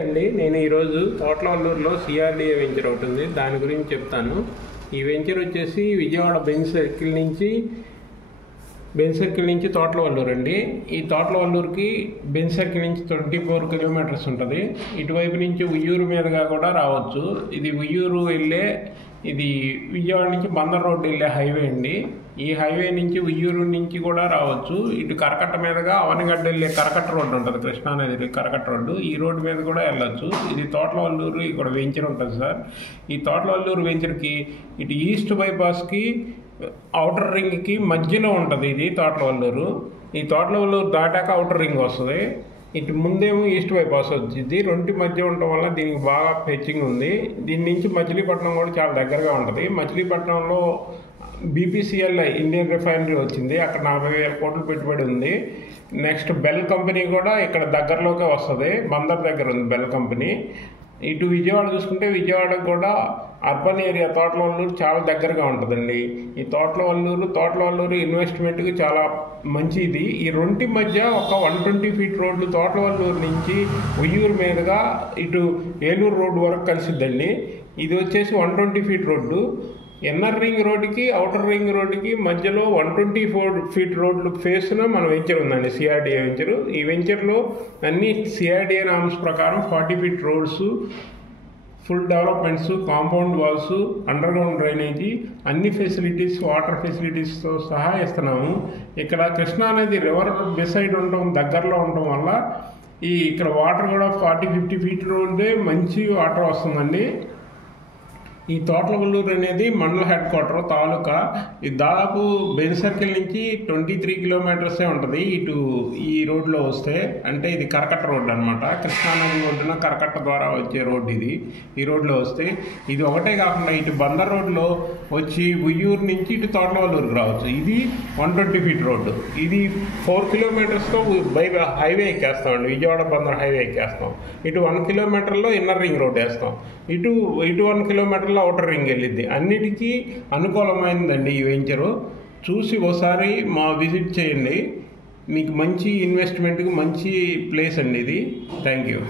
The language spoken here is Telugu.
అండి నేను ఈరోజు తోటలవల్లూరులో సిఆర్డిఏ వెంచర్ ఒకటి ఉంది, దాని గురించి చెప్తాను. ఈ వెంచర్ వచ్చేసి విజయవాడ బెంజ్ సర్కిల్ నుంచి తోటలవల్లూరు అండి. ఈ తోటలవల్లూరుకి బెంజ్ సర్కిల్ నుంచి 24 కిలోమీటర్స్ ఉంటుంది. ఇటువైపు నుంచి ఉయ్యూరు మీదుగా కూడా రావచ్చు. ఇది ఉయ్యూరు వెళ్ళే, ఇది విజయవాడ నుంచి బందర్ రోడ్డు వెళ్ళే హైవే అండి. ఈ హైవే నుంచి ఉయ్యూరు నుంచి కూడా రావచ్చు. ఇటు కరకట్ట మీదుగా అవనిగడ్డ వెళ్ళే కరకట్ట రోడ్డు ఉంటుంది, కృష్ణానది కరకట్ట రోడ్డు. ఈ రోడ్డు మీద కూడా వెళ్ళొచ్చు. ఇది తోటలవల్లూరు ఇక్కడ వెంచర్ ఉంటుంది సార్. ఈ తోటలవల్లూరు వెంచర్కి ఇటు ఈస్ట్ బైపాస్కి ఔటర్ రింగ్కి మధ్యలో ఉంటుంది ఇది తోటలవల్లూరు. ఈ తోటలవల్లూరు దాటాక ఔటర్ రింగ్ వస్తుంది. ఇటు ముందేమో ఈస్ట్ బైపాస్ వచ్చింది. రెండింటి మధ్య ఉండటం వల్ల దీనికి బాగా ఫెచ్చింగ్ ఉంది. దీని నుంచి మచిలీపట్నం కూడా చాలా దగ్గరగా ఉంటుంది. మచిలీపట్నంలో బీపీసీఎల్ ఇండియన్ రిఫైనరీ వచ్చింది, అక్కడ 40,000 కోట్లు పెట్టుబడి ఉంది. నెక్స్ట్ బెల్ కంపెనీ కూడా ఇక్కడ దగ్గరలోకే వస్తుంది, బందర్ దగ్గర ఉంది బెల్ కంపెనీ. ఇటు విజయవాడ చూసుకుంటే విజయవాడకు కూడా అర్బన్ ఏరియా తోటలవల్లూరు చాలా దగ్గరగా ఉంటుందండి. ఈ తోటలవల్లూరు ఇన్వెస్ట్మెంట్కి చాలా మంచిది. ఈ రెండింటి మధ్య ఒక 120 ఫీట్ రోడ్లు తోటలవల్లూరు నుంచి ఉయ్యూరు మీదుగా ఇటు ఏలూరు రోడ్డు వరకు కలిసిద్దండి. ఇది వచ్చేసి 120 ఫీట్ రోడ్డు. ఇన్నర్ రింగ్ రోడ్డుకి అవుటర్ రింగ్ రోడ్డుకి మధ్యలో 124 ఫీట్ రోడ్లు ఫేస్న మన వెంచర్ ఉందండి, సిఆర్డిఏ వెంచరు. ఈ వెంచర్లో అన్ని సిఆర్డిఏ నామ్స్ ప్రకారం 40 feet roads, full developments, compound walls, underground drainage, అన్ని ఫెసిలిటీస్, వాటర్ ఫెసిలిటీస్తో సహా ఇస్తున్నాము. ఇక్కడ కృష్ణానది రివర్ బిసైడ్ ఉండటం, దగ్గరలో ఉండటం వల్ల ఇక్కడ వాటర్ కూడా 40-50 ఫీట్ రోడ్డే మంచి వాటర్ వస్తుందండి. ఈ తోటలవల్లూరు అనేది మండల హెడ్ క్వార్టర్ తాలూకా. ఇది దాదాపు బెంజ్ సర్కిల్ నుంచి 23 కిలోమీటర్సే ఉంటుంది ఇటు ఈ రోడ్లో వస్తే. అంటే ఇది కరకట్ట రోడ్డు అనమాట, కృష్ణానది ఒడ్డున కరకట్ట ద్వారా వచ్చే రోడ్డు ఇది. ఈ రోడ్లో వస్తే ఇది ఒకటే కాకుండా ఇటు బందర్ రోడ్లో వచ్చి ఉయ్యూరు నుంచి ఇటు తోటలవల్లూరుకి రావచ్చు. ఇది 120 ఫీట్ రోడ్డు. ఇది 4 కిలోమీటర్స్తో హైవే ఎక్కేస్తామండి, విజయవాడ బందర్ హైవే ఎక్కేస్తాం. ఇటు 1 కిలోమీటర్లో ఇన్నర్ రింగ్ రోడ్ వేస్తాం. ఇటు 1 కిలోమీటర్లో అవుటర్ రింగ్ వెళ్ళిద్ది. అన్నిటికీ అనుకూలమైనదండి ఈ వెంచరు. చూసి ఒకసారి విజిట్ చేయండి, మీకు మంచి ఇన్వెస్ట్మెంట్కి మంచి ప్లేస్ అండి ఇది. Thank you.